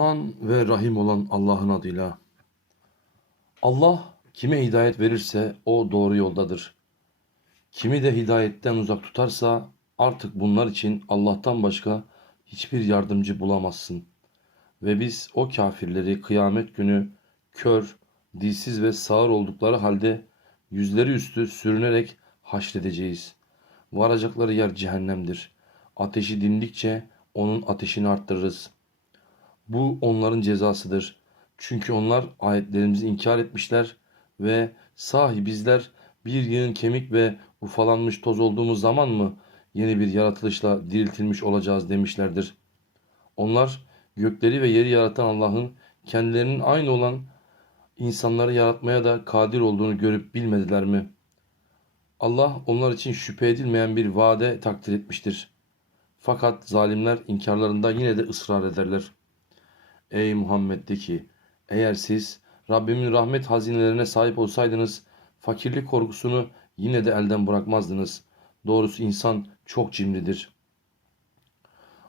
Rahman ve Rahim olan Allah'ın adıyla. Allah kime hidayet verirse o doğru yoldadır. Kimi de hidayetten uzak tutarsa artık bunlar için Allah'tan başka hiçbir yardımcı bulamazsın. Ve biz o kafirleri kıyamet günü kör, dilsiz ve sağır oldukları halde yüzleri üstü sürünerek haşredeceğiz. Varacakları yer cehennemdir. Ateşi dindikçe onun ateşini arttırırız.'' Bu onların cezasıdır. Çünkü onlar ayetlerimizi inkar etmişler ve sahi bizler bir yığın kemik ve ufalanmış toz olduğumuz zaman mı yeni bir yaratılışla diriltilmiş olacağız demişlerdir. Onlar gökleri ve yeri yaratan Allah'ın kendilerinin aynı olan insanları yaratmaya da kadir olduğunu görüp bilmediler mi? Allah onlar için şüphe edilmeyen bir vade takdir etmiştir. Fakat zalimler inkarlarında yine de ısrar ederler. Ey Muhammed de ki, eğer siz Rabbimin rahmet hazinelerine sahip olsaydınız, fakirlik korkusunu yine de elden bırakmazdınız. Doğrusu insan çok cimridir.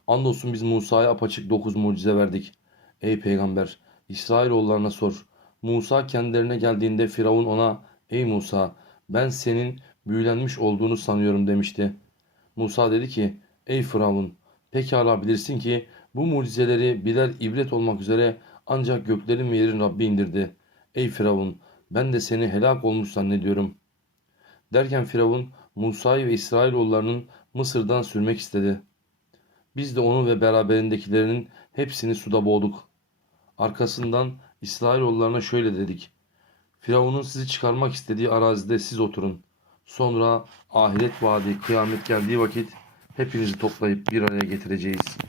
Andolsun biz Musa'ya apaçık dokuz mucize verdik. Ey peygamber, İsrailoğullarına sor. Musa kendilerine geldiğinde Firavun ona, Ey Musa, ben senin büyülenmiş olduğunu sanıyorum demişti. Musa dedi ki, Ey Firavun, pekala bilirsin ki bu mucizeleri birer ibret olmak üzere ancak göklerin ve yerin Rabbi indirdi. Ey Firavun ben de seni helak olmuş zannediyorum. Derken Firavun Musa'yı ve İsrailoğullarının Mısır'dan sürmek istedi. Biz de onu ve beraberindekilerinin hepsini suda boğduk. Arkasından İsrailoğullarına şöyle dedik. Firavun'un sizi çıkarmak istediği arazide siz oturun. Sonra ahiret vaadi kıyamet geldiği vakit hepinizi toplayıp bir araya getireceğiz.''